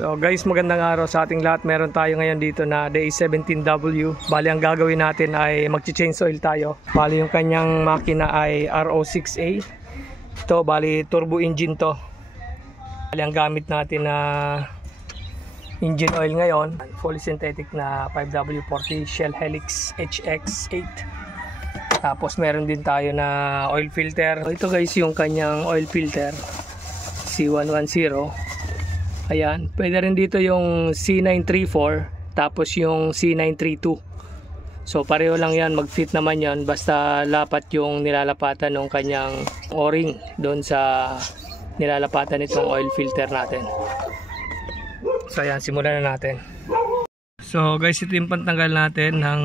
So guys, magandang araw sa ating lahat. Meron tayo ngayon dito na DA17W. Bali ang gagawin natin ay magchi-change oil tayo. Bali yung kanyang makina ay RO6A. Ito bali turbo engine to. Bali ang gamit natin na engine oil ngayon, fully synthetic na 5W40 Shell Helix HX8. Tapos meron din tayo na oil filter. Ito guys yung kanyang oil filter C110. Ayan, pwede rin dito yung C934 tapos yung C932. So pareho lang yan, mag-fit naman yan basta lapat yung nilalapatan ng kanyang o-ring doon sa nilalapatan itong oil filter natin. So ayan, simulan na natin. So guys, ito yung pantanggal natin ng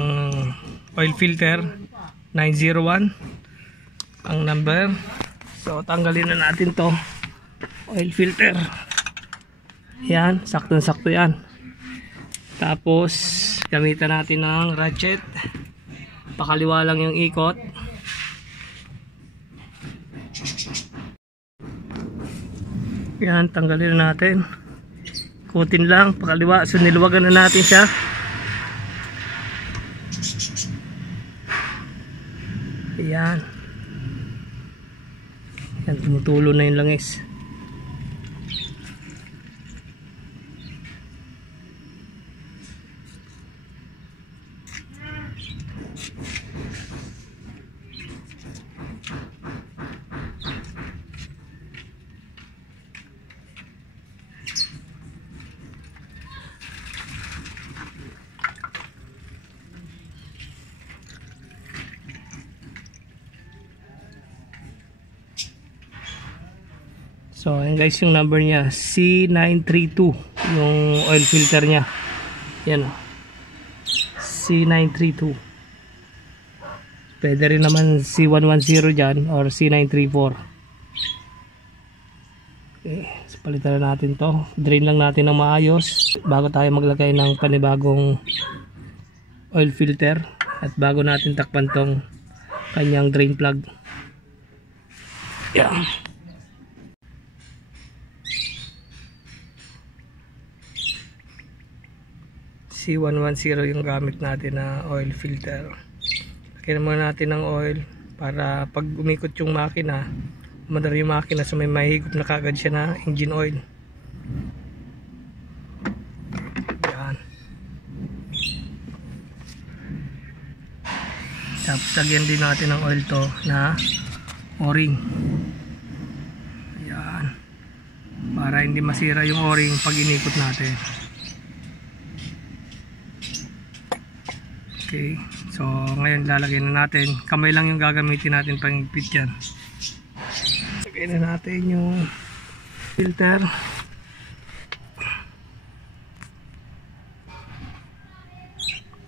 oil filter 901 ang number. So tanggalin na natin to oil filter. Yan, saktong-sakto yan. Tapos gamitan natin ng ratchet. Pakaliwa lang yung ikot. Yan, tanggalin na natin. Ikutin lang, pakaliwa. So niluwagan na natin siya. Yan. Yan, tumutulo na yung langis. So ayan guys, yung number niya C932 yung oil filter niya. Yan o, C932. Pwede rin naman C110 dyan or C934. Okay, so palitan na natin to. Drain lang natin ng maayos bago tayo maglagay ng panibagong oil filter at bago natin takpan tong kanyang drain plug. Yeah. C110 yung gamit natin na oil filter. Lagyan muna natin ng oil para pag umikot yung makina, madali yung makina, so may mahigop na kagad siya na engine oil. Yan. Tapos lagyan din natin ng oil to na o-ring. Yan. Para hindi masira yung o-ring pag inikot natin. Okay, so ngayon lalagyan na natin. Kamay lang yung gagamitin natin pang higpit yan. Lagyan na natin yung filter.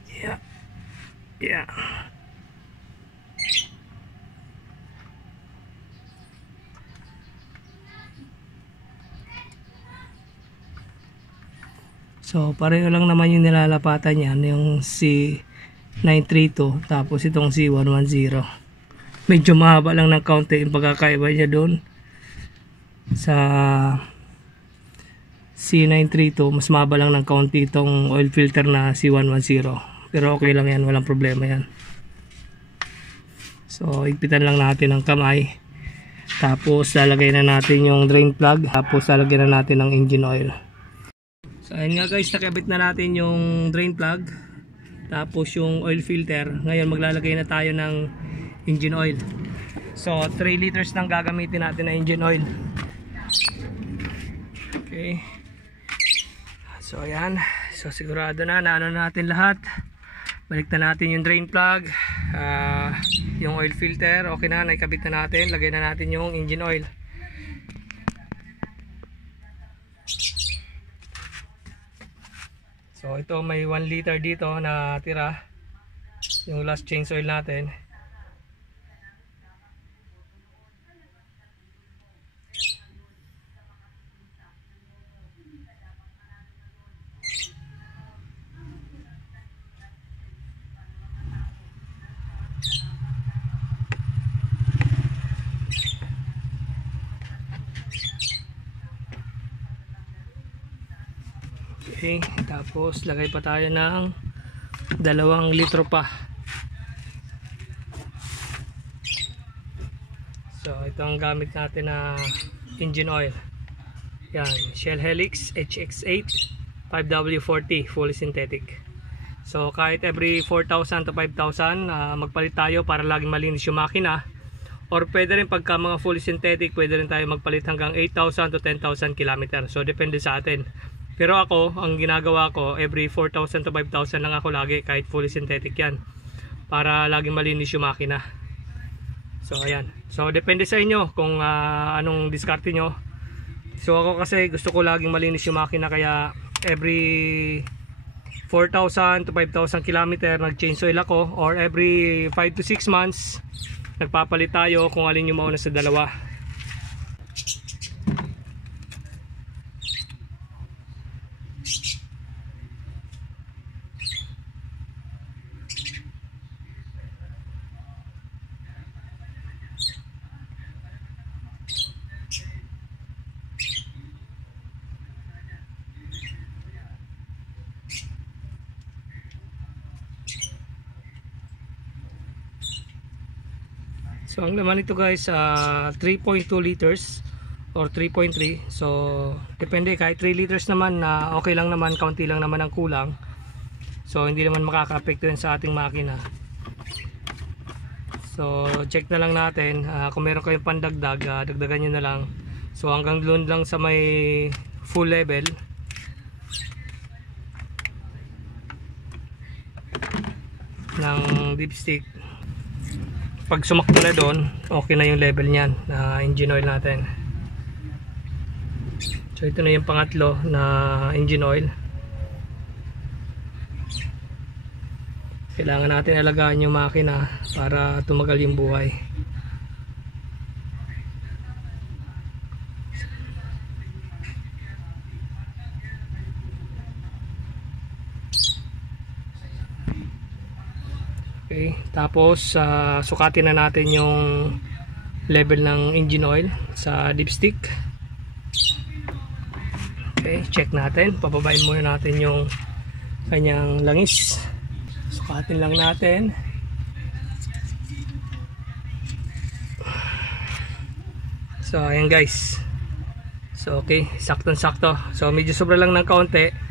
Yeah. Yeah. So pareho lang naman yung nilalapatan yan, yung C932 tapos itong C110. Medyo mahaba lang ng kaunti yung pagkakaiba niya doon. Sa C932 mas mahaba lang ng kaunti itong oil filter na C110. Pero okay lang yan, walang problema yan. So higpitan lang natin ng kamay. Tapos lalagay na natin yung drain plug. Tapos lalagyan na natin ng engine oil. So ayun nga guys, nakabit na natin yung drain plug tapos yung oil filter. Ngayon maglalagay na tayo ng engine oil. So 3 liters nang gagamitin natin na engine oil. Okay. So ayan, so sigurado na ano natin lahat. Balik na natin yung drain plug, yung oil filter okay na, naikabit na natin. Lagay na natin yung engine oil. So ito may 1 liter dito na tira, yung last change oil natin. Okay, tapos lagay pa tayo ng 2 litro pa. So ito ang gamit natin na engine oil. Yan, Shell Helix HX8 5W40 fully synthetic. So kahit every 4,000 to 5,000 magpalit tayo para laging malinis yung makina. Or pwede rin pagka mga fully synthetic, pwede rin tayo magpalit hanggang 8,000 to 10,000 km. So depende sa atin. Pero ako, ang ginagawa ko, every 4,000 to 5,000 lang ako lagi kahit fully synthetic yan. Para laging malinis yung makina. So ayan. So depende sa inyo kung anong diskarte nyo. So ako kasi gusto ko laging malinis yung makina, kaya every 4,000 to 5,000 km nag-change oil ako, or every 5 to 6 months nagpapalit tayo kung alin yung mauna sa dalawa. So ang laman nito guys, 3.2 liters or 3.3. So depende, kahit 3 liters naman okay lang naman, kaunti lang naman ang kulang. So hindi naman makaka-apekto yun sa ating makina. So check na lang natin, kung meron kayong pandagdag, dagdagan nyo na lang. So hanggang doon lang sa may full level. Ng dipstick. Pag sumakto na doon, okay na yung level niyan na engine oil natin. So ito na yung pangatlo na engine oil. Kailangan natin alagaan yung makina para tumagal yung buhay. Okay, tapos sukatin na natin yung level ng engine oil sa dipstick. Okay, check natin. Pababain muna natin yung kanyang langis. Sukatin lang natin. So ayan guys. So okay, saktong-sakto. So medyo sobra lang ng kaunti.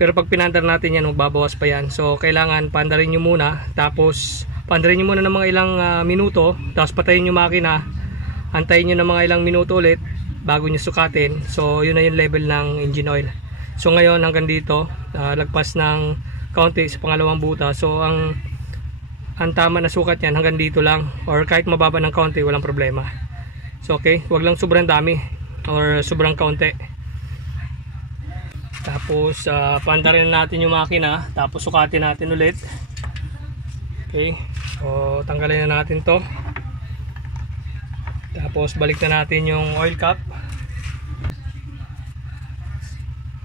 Pero pag pinandar natin yan, magbabawas pa yan. So kailangan pandarin nyo muna. Tapos pandarin nyo muna ng mga ilang minuto. Tapos patayin nyo makina. Antayin nyo ng mga ilang minuto ulit bago nyo sukatin. So yun na yung level ng engine oil. So ngayon hanggang dito, lagpas ng kaunti sa pangalawang buta. So ang tama na sukat yan hanggang dito lang. Or kahit mababa ng kaunti, walang problema. So okay, wag lang sobrang dami or sobrang kaunti. Tapos pandarin natin yung makina, tapos sukatin natin ulit. Okay, so tanggalin na natin to. Tapos balik na natin yung oil cap.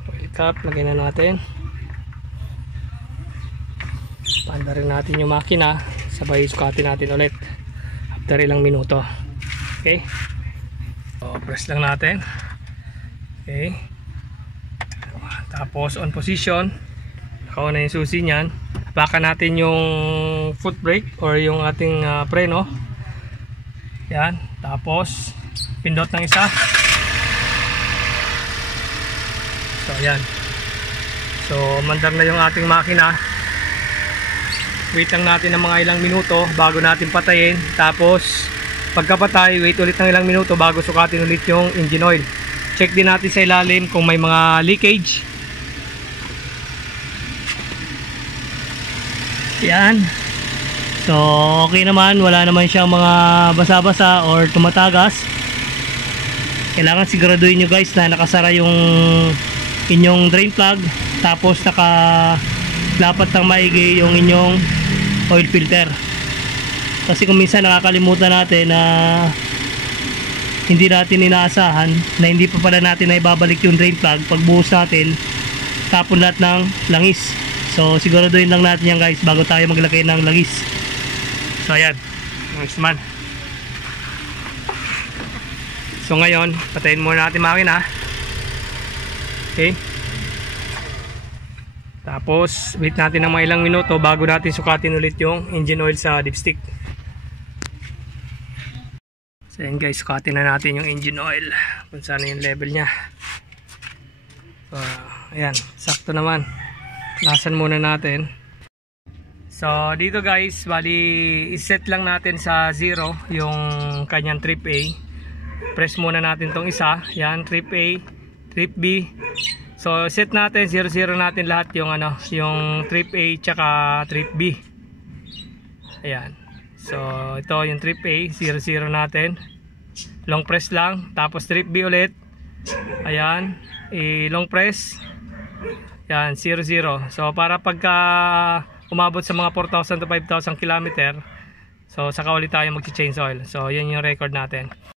Oil cap, lagay na natin. Pandarin natin yung makina, sabay sukatin natin ulit after ilang minuto. Okay, so press lang natin. Okay, tapos on position, nakauna yung susi nyan. Baka natin yung foot brake or yung ating preno. Yan, tapos pindot ng isa. So yan. So mandar na yung ating makina. Wait lang natin ng mga ilang minuto bago natin patayin. Tapos pagkapatay, wait ulit ng ilang minuto bago sukatin ulit yung engine oil. Check din natin sa ilalim kung may mga leakage. Yan. So okay naman, wala naman siyang mga basa-basa or tumatagas. Kailangan siguraduhin nyo guys na nakasara yung inyong drain plug, tapos nakalapat ng maigi yung inyong oil filter. Kasi kung minsan nakakalimutan natin na hindi natin inaasahan na hindi pa pala natin na ibabalik yung drain plug, pagbuhos natin tapon lahat ng langis. So siguraduhin lang natin yan guys bago tayo maglagay ng langis. So ayan, langis naman. So ngayon patayin muna natin makina. Okay, Tapos wait natin ng mga ilang minuto bago natin sukatin ulit yung engine oil sa dipstick. So yan guys, sukatin na natin yung engine oil kung saan yung level nya. So ayan, sakto naman. Nasan muna natin. So dito guys, bali iset lang natin sa 0 yung kanyang trip A. Press muna natin tong isa. Yan, trip A, trip B. So set natin 0-0 natin lahat yung yung trip A tsaka trip B. Ayan. So ito yung trip A, 0-0 natin. Long press lang, tapos trip B ulit. Ayan, long press. Yan, 0-0. So para pagka umabot sa mga 4,000 to 5,000 km, so saka ulit tayo mag-change oil. So yan yung record natin.